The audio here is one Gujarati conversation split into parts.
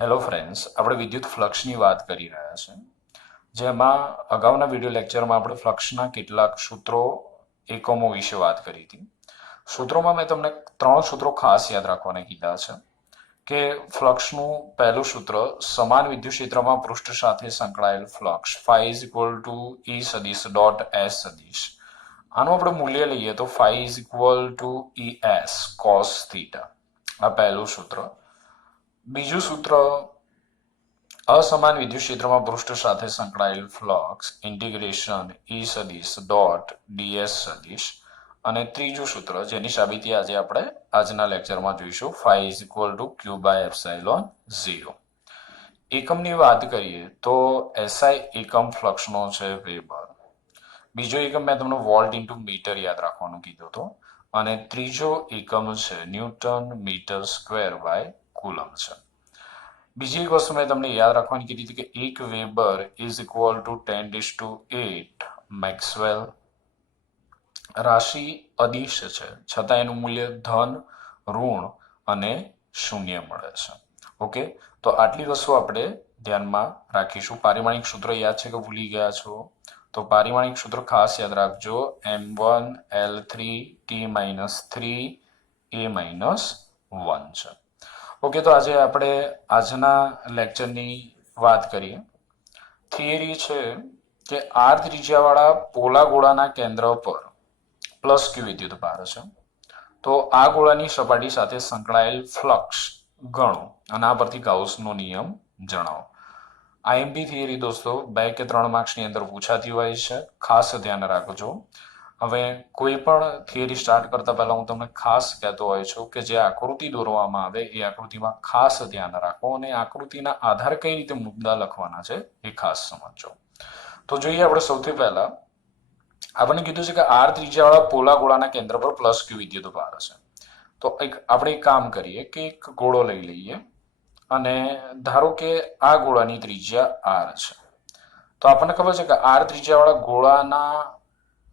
હેલો ફ્રેન્ડ્સ, આપણે વિદ્યુત ફ્લક્સની વાત કરી રહ્યા છે, જેમાં અગાઉના વિડીયો લેક્ચરમાં આપણે ફ્લક્સના કેટલાક સૂત્રો એકમો વિશે વાત કરી હતી. સૂત્રોમાં મેં તમને 3 સૂત્રો ખાસ યાદ રાખવાના કીધા છે કે ફ્લક્સનું પહેલું સૂત્ર સમાન વિદ્યુત ક્ષેત્રમાં પૃષ્ઠ સાથે સંકળાયેલ flux phi is equal to E સદિશ ડોટ S સદિશ. આનું આપણે મૂલ્ય લઈએ તો phi is equal to ES cos theta. આ પહેલું સૂત્ર. બીજું સૂત્ર असमान विद्युत क्षेत्र में पृष्ठ साथे संकળાયેલ फ्लक्स इंटीग्रेशन E सदिश डॉट ds सदिश અને ત્રીજું સૂત્ર જેની સાબિતી આજે આપણે આજના લેક્ચરમાં જોઈશું phi is equal to q by epsilon 0. એકમની વાત કરીએ તો SI એકમ ફ્લક્સનો છે વેબર. બીજો એકમ મેં તમને વોલ્ટ ઇન્ટુ મીટર યાદ રાખવાનું કીધું હતો અને ત્રીજો એકમ છે newton meter square by coulomb છે. બીજી એક વસ્તુ મેં તમને યાદ રાખવાની કીધી હતી કે 1 weber is equal two 10⁸ Maxwell. રાશિ અદિશ છે છતાં એનું મૂલ્ય ધન, ઋણ અને શૂન્ય મળે છે. ઓકે, તો આટલી વસ્તુ આપણે ધ્યાનમાં રાખીશું. પારિમાણિક સૂત્ર યાદ છે કે ભૂલી ગયા છો? તો પારિમાણિક સૂત્ર ખાસ યાદ રાખજો, m1 l3 t-3 a-1 છે. ઓકે, તો આજે આપણે આજના લેક્ચરની વાત કરીએ. થિયરી છે કે r ત્રિજ્યાવાળા પોલા ગોળાના કેન્દ્ર પર પ્લસ ક્યુ વિદ્યુત ભાર છે. તો આ ગોળાની સપાટી સાથે સંકળાયેલ ફ્લક્સ ગણો અને આ પરથી ગાઉસનો નિયમ જણાવો. આઈએમપી થિયરી દોસ્તો 2 કે 3 માર્ક્સની અંદર પૂછાતી હોય છે, ખાસ ધ્યાન રાખજો. હવે કોઈ પણ થિયરી સ્ટાર્ટ કરતા પહેલા હું તમને ખાસ કહેતો હોય છું કે જે આકૃતિ દોરવામાં આવે એ આકૃતિમાં ખાસ ધ્યાન રાખો અને આકૃતિના આધારે કઈ રીતે મુદ્દા લખવાના છે એ ખાસ સમજો. તો જોઈએ આપણે સૌથી પહેલા આપણને કીધું છે કે r ત્રિજ્યાવાળા પોલા ગોળાના કેન્દ્ર પર પ્લસ ક્યુ વિદ્યુત ભાર છે. તો આપણે એક કામ કરીએ કે એક ગોળો લઈ લઈએ અને ધારો કે આ ગોળાની ત્રિજ્યા r છે. તો આપણને ખબર છે કે r ત્રિજ્યાવાળા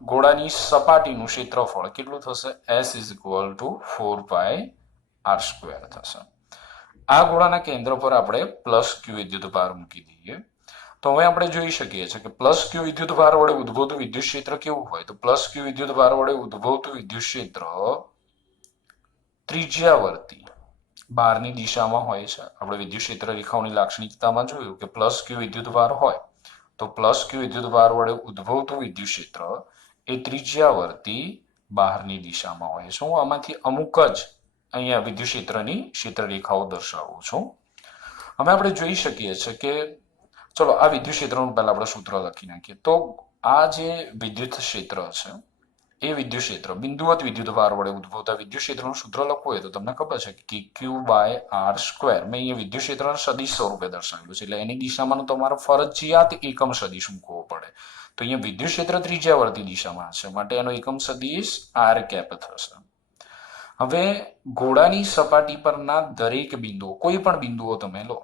ગોળાની સપાટીનું ક્ષેત્રફળ કેટલું થશે? S is equal to 4πr² થશે. આ ગોળાના કેન્દ્ર પર આપણે પ્લસ ક્યુ વિદ્યુત ભાર મૂકી દઈએ. તો હવે આપણે જોઈ શકીએ છીએ કે પ્લસ ક્યુ વિદ્યુત ભાર વડે ઉદ્ભવતું વિદ્યુત ક્ષેત્ર કેવું હોય? તો પ્લસ ક્યુ વિદ્યુત ભાર વડે ઉદ્ભવતું વિદ્યુત ક્ષેત્ર ત્રિજ્યાવર્તી બહારની દિશામાં હોય છે. આપણે વિદ્યુત ક્ષેત્ર રેખાઓની લાક્ષણિકતામાં જોયું કે પ્લસ ક્યુ વિદ્યુત ભાર હોય તો પ્લસ ક્યુ વિદ્યુત ભાર વડે ઉદ્ભવતું વિદ્યુત ક્ષેત્ર એ ત્રિજ્યાવર્તી બહારની દિશામાં હોય છે. હું આમાંથી અમુક જ અહીંયા વિદ્યુત ક્ષેત્રની ક્ષેત્ર રેખાઓ દર્શાવું છું. હવે આપણે જોઈ શકીએ છીએ કે ચલો આ વિદ્યુત ક્ષેત્રનું પહેલા આપણે સૂત્ર લખી નાખીએ. તો આ જે વિદ્યુત ક્ષેત્ર છે એ વિદ્યુત ક્ષેત્ર બિંદુવત વિદ્યુત ભાર વડે ઉદ્ભવતા વિદ્યુત ક્ષેત્રનું સૂત્ર લખવું હોય તો તમને ખબર છે કે q બાય r². મેં અહીંયા વિદ્યુત ક્ષેત્રને સદિશ સ્વરૂપે દર્શાવેલું છે એટલે એની દિશામાં તમારે ફરજિયાત એકમ સદિશ મૂકવો પડે. તો અહીંયા વિદ્યુત ક્ષેત્ર ત્રિજ્યાવર્તી દિશામાં છે માટે એનો એકમ સદિશ r કેપ થશે. હવે ગોળાની સપાટી પરના દરેક બિંદુઓ, કોઈ પણ બિંદુઓ તમે લો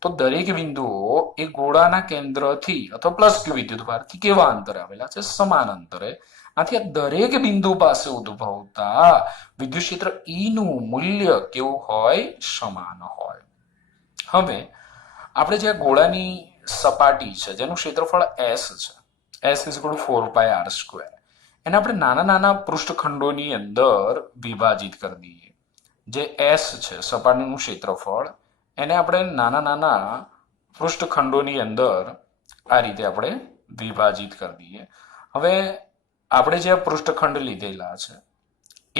તો દરેક બિંદુઓ એ ગોળાના કેન્દ્રથી અથવા પ્લસ ક્યુ વિદ્યુત ભારથી કેવા અંતરે આવેલા છે? સમાન અંતરે. આથી આ દરેક બિંદુ પાસે ઉદ્ભવતા વિદ્યુત ક્ષેત્ર E નું મૂલ્ય કેવું હોય? સમાન હોય. હવે આપણે જે ગોળાની સપાટી છે જેનું ક્ષેત્રફળ S છે, S is equal to 4πr², એને આપણે નાના નાના પૃષ્ઠખંડોની અંદર વિભાજિત કરી દઈએ. જે S છે સપાટીનું ક્ષેત્રફળ એને આપણે નાના નાના પૃષ્ઠખંડોની અંદર આ રીતે આપણે વિભાજિત કરી દઈએ. હવે આપણે જે પૃષ્ઠખંડ લીધેલા છે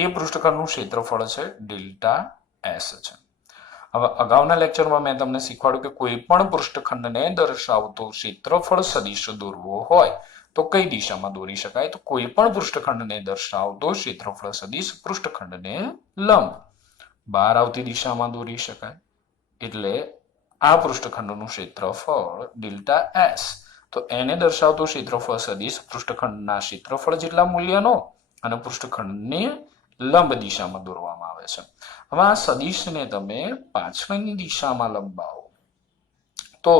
એ પૃષ્ઠખંડનું ક્ષેત્રફળ છે ડેલ્ટા S છે. હવે અગાઉના લેક્ચરમાં મેં તમને શીખવાડ્યું કે કોઈ પણ પૃષ્ઠખંડને દર્શાવતો ક્ષેત્રફળ સદિશ દોરવો હોય તો કઈ દિશામાં દોરી શકાય? તો કોઈ પણ પૃષ્ઠખંડને દર્શાવતો ક્ષેત્રફળ સદિશ પૃષ્ઠખંડને લંબ બહાર આવતી દિશામાં દોરી શકાય. એટલે આ પૃષ્ઠખંડનું ક્ષેત્રફળ ડેલ્ટા S. તો એને દર્શાવતું ક્ષેત્રફળ સદિશ પૃષ્ઠખંડના ક્ષેત્રફળ જેટલા મૂલ્યનો અને પૃષ્ઠખંડને લંબ દિશામાં દોરવામાં આવે છે. હવે આ સદિશને તમે પાછળની દિશામાં લંબાવો તો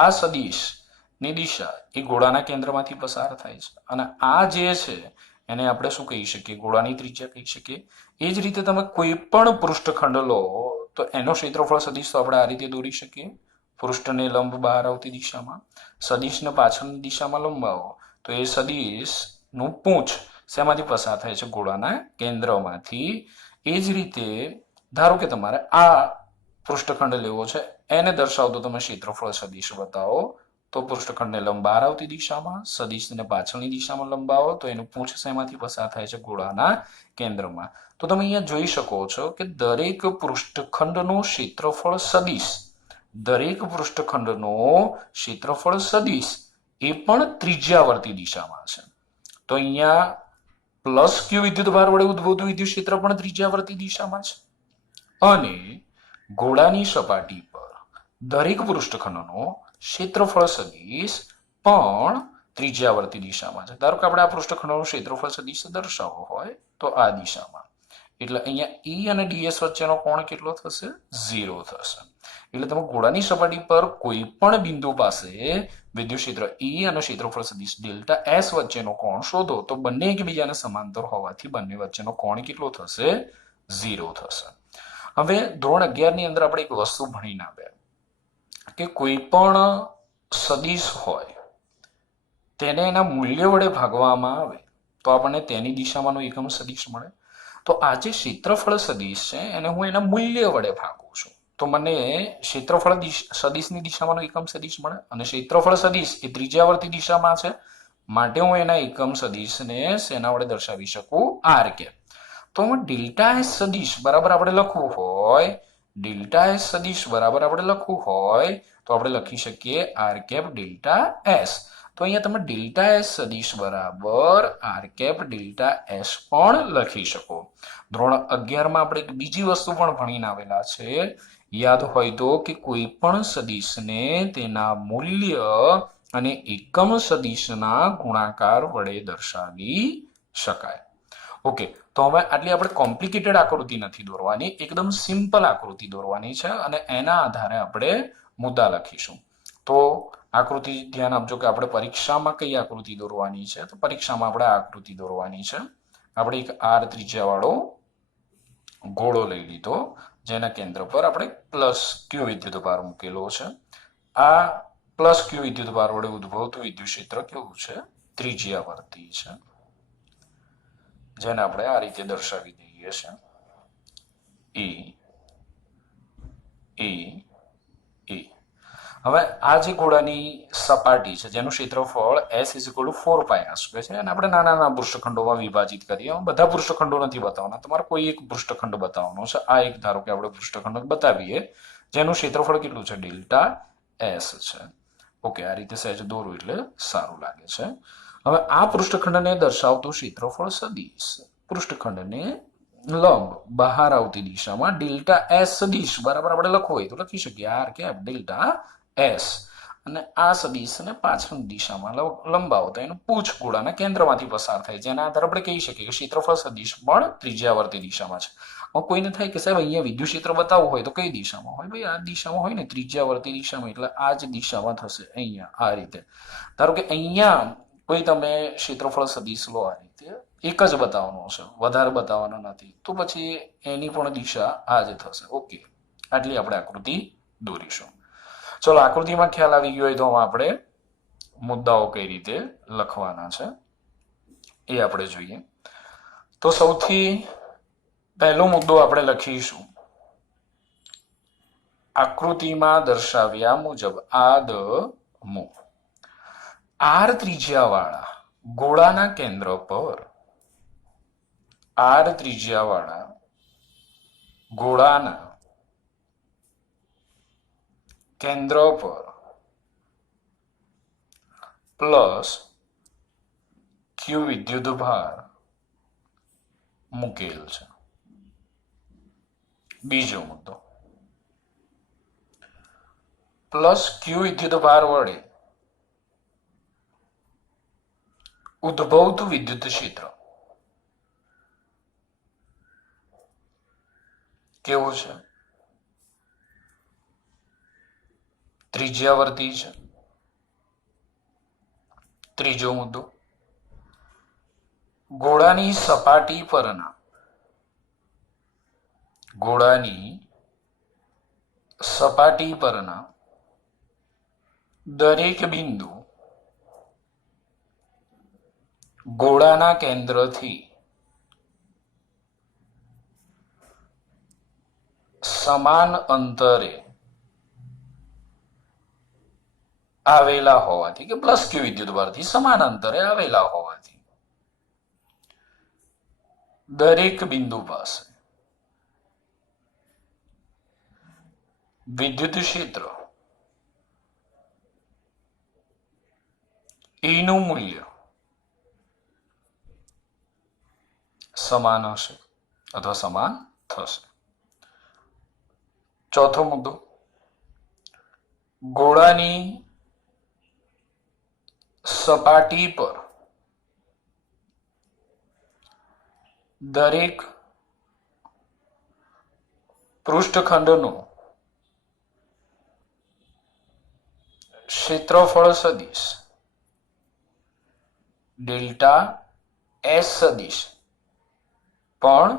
આ સદિશની દિશા એ ગોળાના કેન્દ્રમાંથી પસાર થાય છે અને આ જે છે એને આપણે શું કહી શકીએ? ગોળાની ત્રિજ્યા કહી શકીએ. એ જ રીતે તમે કોઈ પણ પૃષ્ઠખંડ લો તો એનો ક્ષેત્રફળ સદિશ તો આપણે આ રીતે દોરી શકીએ, પૃષ્ઠને લંબ બહાર આવતી દિશામાં, સદિશને પાછળની દિશામાં લંબાવો તો એ સદિશનું પૂંછ શેમાંથી પસાર થાય છે? ગોળાના કેન્દ્રમાંથી. એ જ રીતે ધારો કે તમારે આ પૃષ્ઠખંડ લેવો છે, એને દર્શાવતો તમે ક્ષેત્રફળ સદિશ બતાવો તો પૃષ્ઠખંડને લંબ બહાર આવતી દિશામાં, સદિશને પાછળની દિશામાં લંબાવો તો એનું પૂંછ શેમાંથી પસાર થાય છે? ગોળાના કેન્દ્રમાં. તો તમે અહીંયા જોઈ શકો છો કે દરેક પૃષ્ઠખંડનો ક્ષેત્રફળ સદિશ, દરેક પૃષ્ઠખંડનો ક્ષેત્રફળ સદિશ એ પણ ત્રિજ્યાવર્તી દિશામાં છે. તો અહીંયા પ્લસ ક્યુ વિદ્યુતભાર વડે ઉદ્ભવતું વિદ્યુત ક્ષેત્ર પણ ત્રિજ્યાવર્તી દિશામાં છે અને ગોળાની સપાટી પર દરેક પૃષ્ઠખંડનો ક્ષેત્રફળ સદિશ પણ ત્રિજ્યાવર્તી દિશામાં છે. ધારો કે આપણે આ પૃષ્ઠખંડનો ક્ષેત્રફળ સદિશ દર્શાવવો હોય તો આ દિશામાં, એટલે અહીંયા ઈ અને ડીએસ વચ્ચેનો કોણ કેટલો થશે? 0 થશે. એટલે તમે ગોળાની સપાટી પર કોઈ પણ બિંદુ પાસે વિદ્યુત ક્ષેત્ર ઈ અને ક્ષેત્રફળ સદિશ ડેલ્ટા એસ વચ્ચેનો કોણ શોધો તો બંને એકબીજાને સમાંતર હોવાથી બંને વચ્ચેનો કોણ કેટલો થશે? 0 થશે. હવે ધોરણ 11 ની અંદર આપણે એક વસ્તુ ભણીને આવ્યા કે કોઈ પણ સદિશ હોય તેને એના મૂલ્ય વડે ભાગવામાં આવે તો આપણને તેની દિશામાંનો એકમ સદિશ મળે. તો આ જે ક્ષેત્રફળ સદિશ છે એને હું એના મૂલ્ય વડે ભાગું છું તો મને ક્ષેત્રફળ સદિશની દિશામાંનો એકમ સદિશ મળે અને ક્ષેત્રફળ સદિશ એ ત્રિજ્યાવર્તી દિશામાં છે માટે હું એના એકમ સદિશને શેના વડે દર્શાવી શકું? R K. તો ડેલ્ટા એસ સદિશ બરાબર આપણે લખવું હોય, ડેલ્ટા એસ સદિશ બરાબર આપણે લખવું હોય તો આપણે લખી શકીએ આર કેપ ડેલ્ટા એસ. તો અહીંયા તમે ડેલ્ટા એસ સદિશ બરાબર આર કેપ ડેલ્ટા એસ પણ લખી શકો. ધોરણ 11 માં આપણે એક બીજી વસ્તુ પણ ભણીને આવેલા છે, યાદ હોય તો, કે કોઈ પણ સદિશને તેના મૂલ્ય અને એકમ સદિશના ગુણાકાર વડે દર્શાવી શકાય. ઓકે, તો હવે આટલી આપણે કોમ્પ્લિકેટેડ આકૃતિ નથી દોરવાની, એકદમ સિમ્પલ આકૃતિ દોરવાની છે અને એના આધારે આપણે મુદ્દા લખીશું. તો આકૃતિ ધ્યાન આપજો કે આપણે પરીક્ષામાં કઈ આકૃતિ દોરવાની છે. તો પરીક્ષામાં આપણે આ આકૃતિ દોરવાની છે. આપણે એક આર ત્રિજ્યા વાળો ગોળો લઈ લીધો જેના કેન્દ્ર પર આપણે પ્લસ ક્યુ વિદ્યુતભાર મૂકેલો છે. આ પ્લસ ક્યુ વિદ્યુતભાર વડે ઉદ્ભવતું વિદ્યુત ક્ષેત્ર કેવું છે? ત્રિજ્યાવર્તી છે, જેને આપણે આ રીતે દર્શાવી દઈએ છે ઈ ઈ ઈ. હવે આ જે ગોળાની સપાટી છે જેનું ક્ષેત્રફળ s = 4πr² છે અને આપણે નાના નાના પૃષ્ઠખંડોમાં વિભાજિત કરીએ. બધા પૃષ્ઠખંડો નથી બતાવવાના, તમારે કોઈ એક પૃષ્ઠખંડ બતાવવાનો છે. આ એક ધારો કે આપણે પૃષ્ઠખંડ બતાવીએ જેનું ક્ષેત્રફળ કેટલું છે? ડેલ્ટા એસ છે. ઓકે, આ રીતે સહેજ દોરું એટલે સારું લાગે છે. હવે આ પૃષ્ઠખંડને દર્શાવતું ક્ષેત્રફળ સદિશ પૃષ્ઠખંડને લંબ બહાર આવતી દિશામાં ડેલ્ટા એસ સદિશ બરાબર આપણે લખવું હોય તો લખી શકીએ આર કેપ ડેલ્ટા એસ અને આ સદિશને પાછળની દિશામાં લંબાવો તો એનું પૂંછ ગોળાના કેન્દ્રમાંથી પસાર થાય, જેના આધારે આપણે કહી શકીએ કે ક્ષેત્રફળ સદિશ પણ ત્રિજ્યાવર્તી દિશામાં છે. કોઈને થાય કે સાહેબ અહીંયા વિદ્યુત ક્ષેત્ર બતાવવું હોય તો કઈ દિશામાં હોય? ભાઈ આ દિશામાં હોય ને, ત્રિજ્યાવર્તી દિશામાં, એટલે આ જ દિશામાં થશે. અહીંયા આ રીતે ધારો કે અહીંયા કોઈ તમે ક્ષેત્રફળ સદિશ લો, આ રીતે એક જ બતાવવાનો છે, વધારે બતાવવાનો નથી, તો પછી એની પણ દિશા આ જ થશે. ઓકે, આટલી આપણે આકૃતિ દોરીશું. ચલો, આકૃતિમાં ખ્યાલ આવી ગયો હોય તો આપણે મુદ્દાઓ કઈ રીતે લખવાના છે એ આપણે જોઈએ. તો સૌથી પહેલો મુદ્દો આપણે લખીશું આકૃતિમાં દર્શાવ્યા મુજબ આદમો આર ત્રિજ્યાવાળા ગોળાના કેન્દ્ર પર, આર ત્રિજ્યાવાળા ગોળાના કેન્દ્ર પર પ્લસ ક્યુ વિદ્યુતભાર મૂકેલ છે. બીજો મુદ્દો, પ્લસ ક્યુ વિદ્યુતભાર વડે ઉદ્ભવતું વિદ્યુત ક્ષેત્ર કેવું છે? ત્રિજ્યાવર્તી છે. ત્રીજો મુદ્દો, ગોળાની સપાટી પરના સપાટી પરના દરેક બિંદુ ગોળાના કેન્દ્રથી સમાન અંતરે આવેલા હોવાથી કે પ્લસ ક્યુ વિદ્યુતભારથી સમાન અંતરે આવેલા હોવાથી દરેક બિંદુ પાસે વિદ્યુત ક્ષેત્ર E નું મૂલ્ય સમાન હશે અથવા સમાન થશે. ચોથો મુદ્દો, ગોળાની સપાટી પર દરેક પૃષ્ઠખંડનું ક્ષેત્રફળ સદિશ ડેલ્ટા એસ સદિશ પણ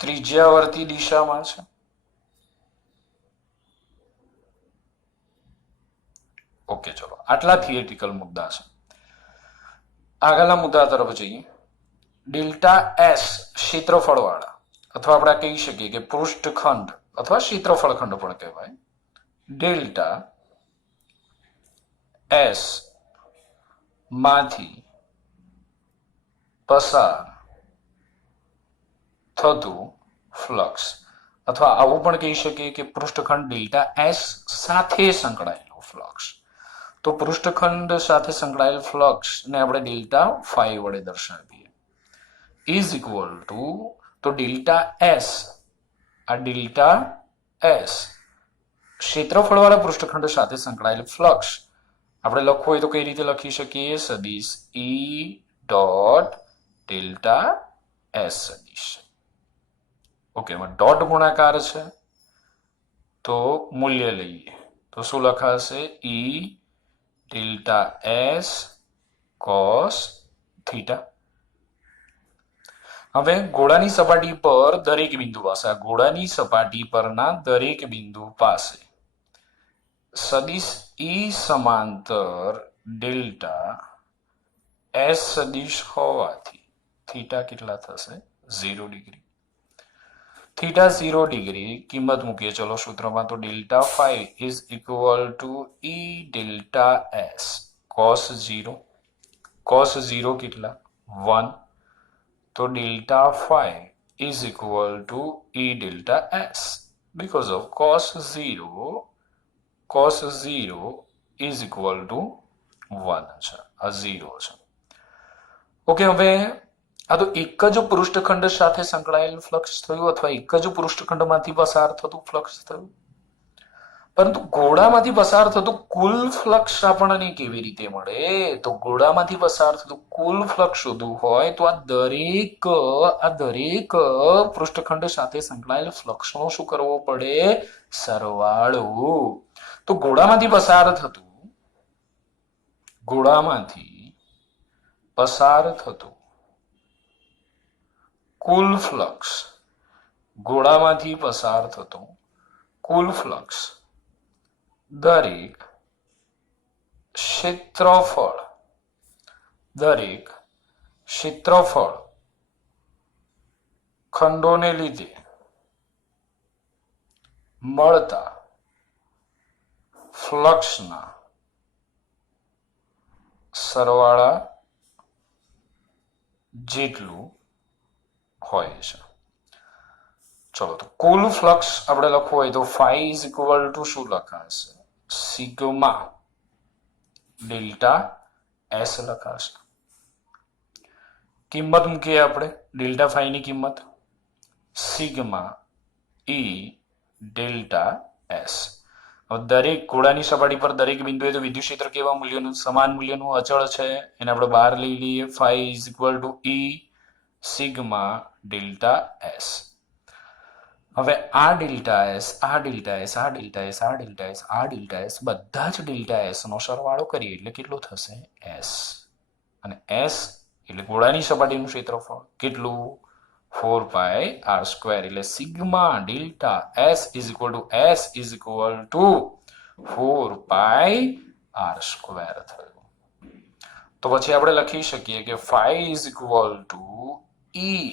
ત્રિજ્યાવર્તી દિશામાં છે. ઓકે, ચલો આટલા થિયરિટિકલ મુદ્દા છે. આગળના મુદ્દા તરફ જઈએ. ડેલ્ટા એસ ક્ષેત્રફળ વાળા અથવા આપણે કહી શકીએ કે પૃષ્ઠખંડ અથવા ક્ષેત્રફળ ખંડ પણ કહેવાય. ડેલ્ટા એસ માંથી પસાર થતું ફ્લક્સ, અથવા આવું પણ કહી શકીએ કે પૃષ્ઠખંડ ડેલ્ટા એસ સાથે સંકળાયેલો ફ્લક્સ. તો પૃષ્ઠખંડ સાથે સંકળાયેલ ફ્લક્સ ને આપણે ડેલ્ટા ફાઈ વડે દર્શાવીએ. ઇઝ ઇક્વલ ટુ, તો ડેલ્ટા એસ, આ ડેલ્ટા એસ ક્ષેત્રફળ વાળા પૃષ્ઠખંડ સાથે સંકળાયેલ ફ્લક્સ આપણે લખવું હોય તો કઈ રીતે લખી શકીએ? સદિશ ઈ ડોટ ડેલ્ટા એસ સદિશ. ઓકે, એમાં ડોટ ગુણાકાર છે તો મૂલ્ય લઈએ તો શું લખાશે? ઈ ડેલ્ટા એસ કોસ થીટા. હવે ગોળાની સપાટી પર દરેક બિંદુ પાસે, આ ગોળાની સપાટી પરના દરેક બિંદુ પાસે સદિશ ઈ સમાંતર ડેલ્ટા એસ સદિશ હોવાથી થીટા કેટલા થશે? 0 ડિગ્રી. થીટા 0 ડિગ્રી કિંમત મૂકીએ ચલો સૂત્રમાં, તો delta phi is equal to E delta S cos 0. Cos 0 કેટલા? 1. તો delta phi is equal to E delta S because of cos 0 is equal to 1 છે, આ 0 છે. ઓકે, હવે આ તો એક જ પૃષ્ઠખંડ સાથે સંકળાયેલ ફ્લક્સ થયું અથવા એક જ પૃષ્ઠખંડમાંથી પસાર થતું ફ્લક્સ થયું. પરંતુ ગોળામાંથી પસાર થતું કુલ ફ્લક્સ આપણને કેવી રીતે મળે? તો ગોળામાંથી પસાર થતું કુલ ફ્લક્સ શોધવું હોય તો આ દરેક પૃષ્ઠખંડ સાથે સંકળાયેલ ફ્લક્સનો શું કરવો પડે? સરવાળો. તો ગોળામાંથી પસાર થતું કુલ ફ્લક્સ, ગોળામાંથી પસાર થતું કુલ ફ્લક્સ દરેક ક્ષેત્રફળ ખંડોને લીધે મળતા ફ્લક્સના સરવાળા જેટલું હોય છે. ચલો, તો કુલ ફ્લક્સ આપણે લખવું હોય તો ફાઈ ઇઝ ઇક્વલ ટુ શું લખાશે? સિગ્મા ડેલ્ટા એસ લખાશે. કિંમત મૂકીએ આપણે ડેલ્ટા ફાઈ ની કિંમત, સિગ્મા ઈ ડેલ્ટા એસ. દરેક ગોળાની સપાટી પર દરેક બિંદુએ તો વિદ્યુત ક્ષેત્ર કેવા મૂલ્યનું? સમાન મૂલ્યનું અચળ છે, એને આપણે બહાર લઈ લઈએ. Phi is equal to E sigma delta S. હવે આ ડેલ્ટા એસ, આ ડેલ્ટા એસ, આ ડેલ્ટા એસ, આ ડેલ્ટા એસ, આ ડેલ્ટા એસ, બધા જ ડેલ્ટા એસ નો સરવાળો કરીએ એટલે કેટલો થશે? એસ. અને એસ એટલે ગોળાની સપાટીનું ક્ષેત્રફળ કેટલું? 4 પાઈ આર સ્ક્વેર એટલે sigma delta S is equal to 4 pi R square થયું. તો પછી આપણે લખી શકીએ કે phi is equal to E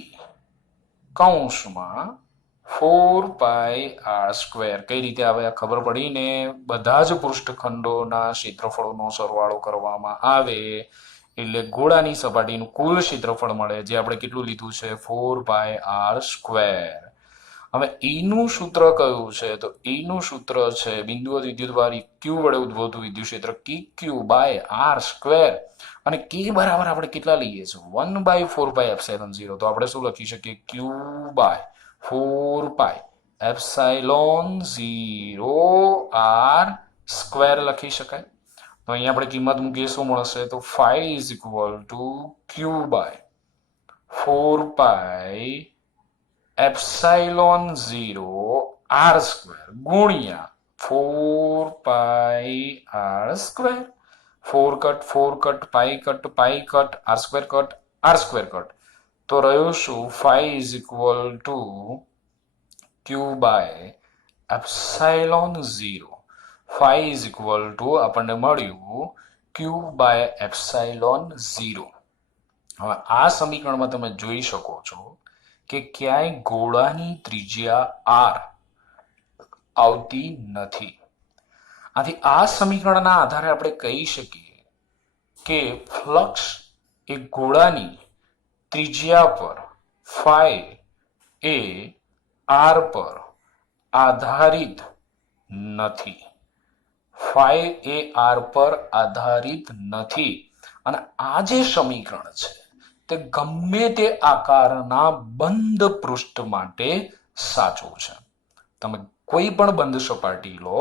કૌંસમાં 4 પાઈ આર સ્ક્વેર. કઈ રીતે આવે ખબર પડી ને? બધા જ પૃષ્ઠખંડોના ક્ષેત્રફળોનો સરવાળો કરવામાં આવે એટલે ગોળાની સપાટીનું કુલ ક્ષેત્રફળ મળે, જે આપણે કેટલું લીધું છે? 4 પાઈ આર સ્ક્વેર. હવે ઈનું સૂત્ર કયું છે? તો ઈનું સૂત્ર છે બિંદુવત વિદ્યુતભાર ક્યુ વડે ઉદ્ભવતું વિદ્યુત ક્ષેત્ર QQ બાય આર સ્ક્વેર. અને કે બરાબર આપણે કેટલા લઈએ છીએ? 1/4πε0. તો આપણે શું લખી શકીએ? Q બાય 4πε0 આર સ્ક્વેર લખી શકાય. તો અહીંયા આપણે કિંમત મૂકીએ, શું મળશે? તો phi is equal to Q by 4πε0 R square ગુણ્યા 4 pi R square. 4 cut, pi cut, R square cut. તો રહ્યું શું? phi is equal to Q by ε0. phi is equal to આપણને મળ્યું Q બાય ε0. હવે આ સમીકરણમાં તમે જોઈ શકો છો કે ક્યાંય ગોળાની ત્રિજ્યા r આવતી નથી. આથી આ સમીકરણના આધારે આપણે કહી શકીએ કે ફ્લક્સ એ ગોળાની ત્રિજ્યા પર phi એ r પર આધારિત નથી. phi એ r પર આધારિત નથી. અને આ જે સમીકરણ છે તે ગમે તે આકારના બંધ પૃષ્ઠ માટે સાચું છે. તમે કોઈ પણ બંધ સપાટી લો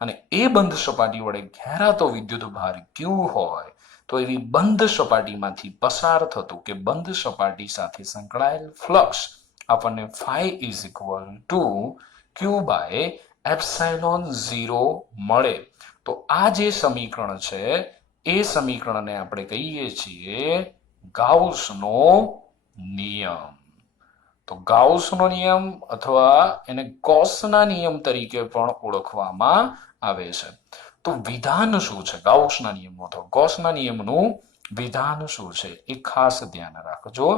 અને એ બંધ સપાટી વડે ઘેરાતો વિદ્યુત ભાર Q હોય તો એવી બંધ સપાટીમાંથી પસાર થતું કે બંધ સપાટી સાથે સંકળાયેલ ફ્લક્સ આપણને phi is equal to Q by ε0 મળે. તો આ જે સમીકરણ છે એ સમીકરણને આપણે કહીએ છીએ ગાઉસનો નિયમ. તો ગાઉસનો નિયમ અથવા એને ગૌસના નિયમ તરીકે પણ ઓળખવામાં આવે છે. તો વિધાન શું છે ગાઉસના નિયમનું અથવા ગૌસના નિયમનું વિધાન શું છે એ ખાસ ધ્યાન રાખજો.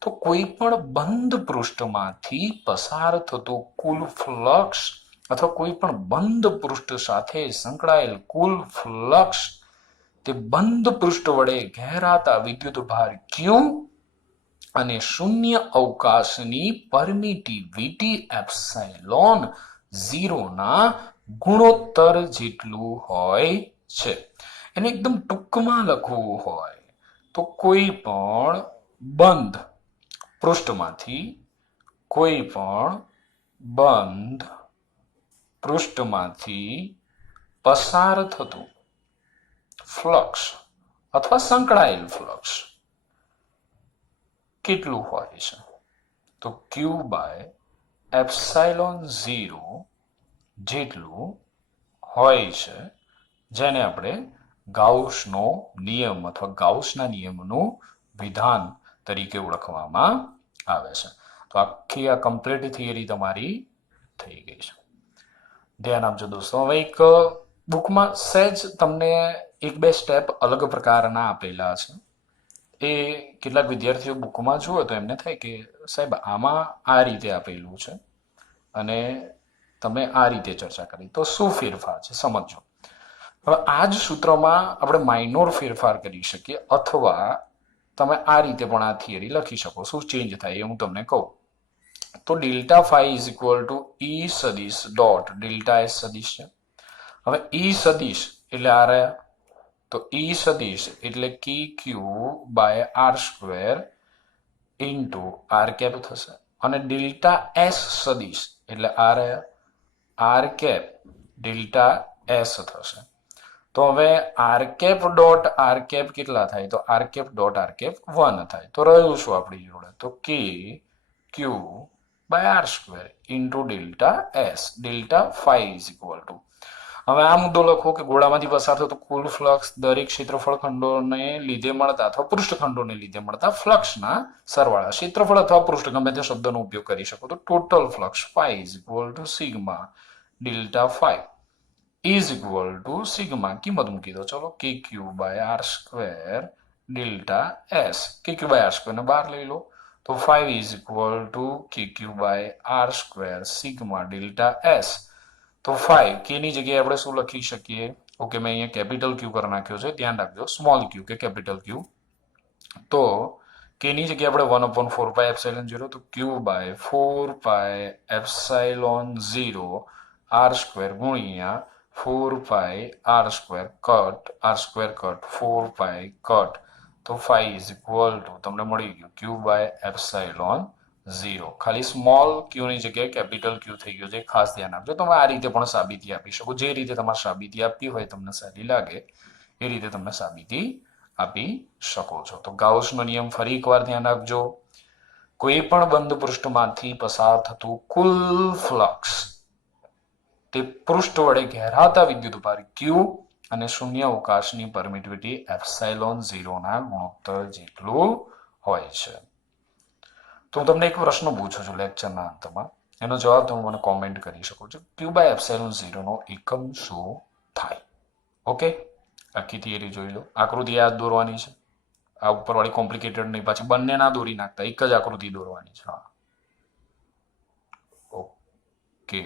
તો કોઈ પણ બંધ પૃષ્ઠમાંથી પસાર થતો કુલ ફ્લક્સ અથવા કોઈ પણ બંધ પૃષ્ઠ સાથે સંકળાયેલ કુલ ફ્લક્સ તે બંધ પૃષ્ઠ વડે ઘેરાતા વિદ્યુત ભાર Q અને શૂન્ય અવકાશની પરમિટિવિટી એપ્સાઇલોન 0 ના ગુણોત્તર જેટલું હોય છે. એને એકદમ ટૂંકમાં લખવું હોય તો કોઈ પણ બંધ પૃષ્ઠમાંથી પસાર થતું ફ્લક્સ અથવા સંકળાયેલ ફ્લક્સ કેટલું હોય છે? તો Q બાય ε0 જેટલું હોય છે, જેને આપણે ગાઉસનો નિયમ અથવા ગાઉસના નિયમનું વિધાન તરીકે ઓળખવામાં આવે છે. તો આખી આ કમ્પ્લીટ થિયરી તમારી થઈ ગઈ છે. ધ્યાન આપજો દોસ્તો. હવે એક બુકમાં સહેજ તમને એક બે સ્ટેપ અલગ પ્રકારના આપેલા છે. એ કેટલાક વિદ્યાર્થીઓ બુકમાં જુઓ તો એમને થાય કે સાહેબ આમાં આ રીતે આપેલું છે અને તમે આ રીતે ચર્ચા કરી, તો શું ફેરફાર છે સમજો. હવે આ જ સૂત્રમાં આપણે માઇનોર ફેરફાર કરી શકીએ અથવા તમે આ રીતે પણ આ થિયરી લખી શકો. શું ચેન્જ થાય એ હું તમને કહું. તો delta phi is equal to E સદિશ ડોટ ડેલ્ટા એસ સદિશ છે. હવે ઈ સદિશ એટલે આ રહ્યા, તો ઈ સદિશ એટલે QQ by R square into R cap થશે. અને ડેલ્ટા એસ સદિશ એટલે આ રહ્યા, આર કેપ ડેલ્ટા એસ થશે. તો હવે R cap dot R cap કેટલા થાય? તો R cap dot R cap 1 થાય. તો રહ્યું શું આપણી જોડે? તો QQ by R square into delta S. Delta phi is equal to, હવે આ મુદ્દો લખો કે ગોળામાંથી પસાર થતો કુલ ફ્લક્સ દરેક ક્ષેત્રફળ ખંડોને લીધે મળતા અથવા પૃષ્ઠખંડોને લીધે મળતા ફ્લક્સના સરવાળા. ક્ષેત્રફળ અથવા પૃષ્ઠ ગમે તે શબ્દનો ઉપયોગ કરી શકો. તો total flux phi is equal to sigma delta phi is equal to sigma, કિંમત મૂકી દો ચલો, K Q by R square delta S. K Q by R square ને બહાર લઈ લો તો 5 is equal to K Q by R square sigma delta S. તો 5 કે ની જગ્યાએ આપણે શું લખી શકીએ? ઓકે, મેં અહીંયા કેપિટલ ક્યુ કરી નાખ્યો છે, ધ્યાન રાખજો, સ્મોલ ક્યુ કે કેપિટલ ક્યુ. તો કે ની જગ્યાએ આપણે 1/4 પાઈ એપ્સિલોન 0, તો Q by 4 pi epsilon 0 R square ગુણ્યા 4 pi R square cut 4 pi cut. તો 5 ઇઝ ઇક્વલ ટુ તમને મળી ગયું ક્યુ બાય એપ્સિલોન 0. ખાલી સ્મોલ ક્યુ ની જગ્યાએ કેપિટલ ક્યુ થઈ ગયો છે, ખાસ ધ્યાન આપજો. તમે આ રીતે પણ સાબિતી આપી શકો, જે રીતે તમારે સાબિતી આપવી હોય, તમને સારી લાગે એ રીતે તમે સાબિતી આપી શકો છો. તો ગાઉસનો નિયમ ફરી એકવાર ધ્યાન રાખજો. કોઈ પણ બંધ પૃષ્ઠમાંથી પસાર થતું કુલ ફ્લક્સ તે પૃષ્ઠ વડે ઘેરાતા વિદ્યુતભાર Q અને શૂન્ય અવકાશની પરમિટિવિટી એપ્સિલોન 0 ના ગુણોત્તર જેટલું હોય છે. તો હું તમને એક પ્રશ્ન પૂછું છું લેક્ચરના અંતમાં, એનો જવાબ તમે મને કોમેન્ટ કરી શકો છો. Q બાય એપ્સિલોન 0 નો એકમ શું થાય? ઓકે, આખી થિયરી જોઈ લો. આકૃતિ યાદ દોરવાની છે, આ ઉપરવાળી કોમ્પ્લિકેટેડ નહીં, પાછી બંને ના દોરી નાખતા, એક જ આકૃતિ દોરવાની છે. ઓકે.